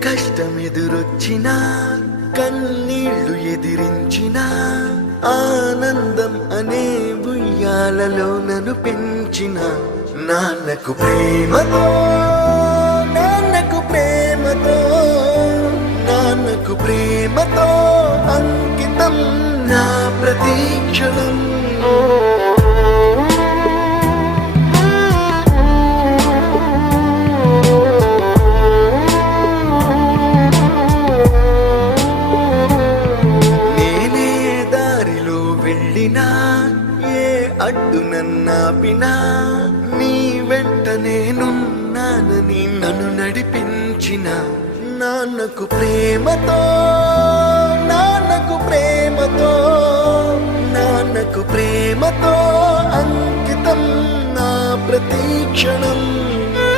కష్టమెదురొచ్చినా కన్నీళ్లు ఎదిరించినా ఆనందం అనే ఉయ్యాలలో నన్ను పెంచిన నాన్నకు ప్రేమతో నాన్నకు ప్రేమతో నాన్నకు ప్రేమతో అంకితం నా ప్రతీక్షణం. ఏ అడ్డు నన్నాపినా నీ వెంట నేనున్నానని నన్ను నడిపించిన నాన్నకు ప్రేమతో నాన్నకు ప్రేమతో నాన్నకు ప్రేమతో అంకితం నా ప్రతీక్షణం.